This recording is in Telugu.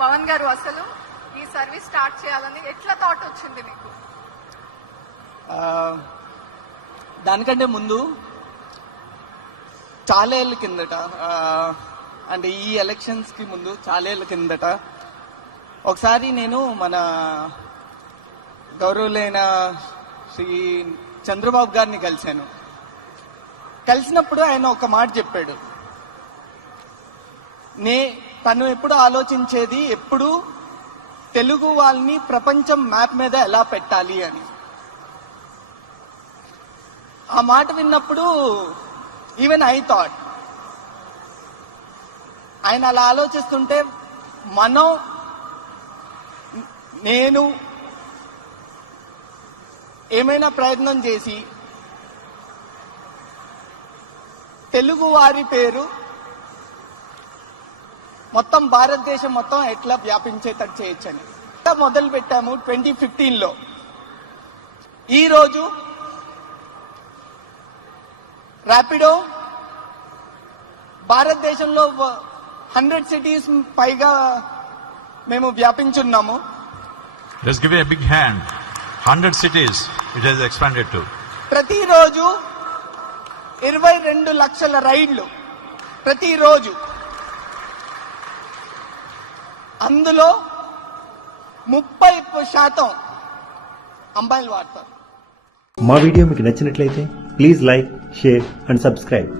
పవన్ గారు అసలు ఈ సర్వీస్ స్టార్ట్ చేయాలని ఎట్లా థాట్ వచ్చింది మీకు? దానికంటే ముందు చాలా ఏళ్ళ కిందట అంటే ఈ ఎలక్షన్స్కి ముందు చాలా ఏళ్ళ కిందట ఒకసారి నేను మన గౌరవులైన శ్రీ చంద్రబాబు గారిని కలిశాను. కలిసినప్పుడు ఆయన ఒక మాట చెప్పాడు. నే తను ఎప్పుడు ఆలోచించేది ఎప్పుడు తెలుగు వాళ్ళని ప్రపంచం మ్యాప్ మీద ఎలా పెట్టాలి అని. ఆ మాట విన్నప్పుడు ఈవెన్ ఐ థాట్ ఆయన అలా ఆలోచిస్తుంటే మనం నేను ఏమైనా ప్రయత్నం చేసి తెలుగు వారి పేరు మొత్తం భారతదేశం మొత్తం ఎట్లా వ్యాపించేటట్టు చేయొచ్చని మొదలు పెట్టాము ట్వంటీ ఫిఫ్టీన్లో ఈ రోజు ర్యాపిడో భారతదేశంలో హండ్రెడ్ సిటీస్ పైగా మేము వ్యాపించున్నాము Let's give a big hand. 100 cities it has expanded to. ప్రతిరోజు ఇరవై రెండు లక్షల రైళ్ళు ప్రతిరోజు అందులో ముప్పై శాతం అమ్మాయిలు వాడతారు. మా వీడియో మీకు నచ్చినట్లయితే please like share and subscribe.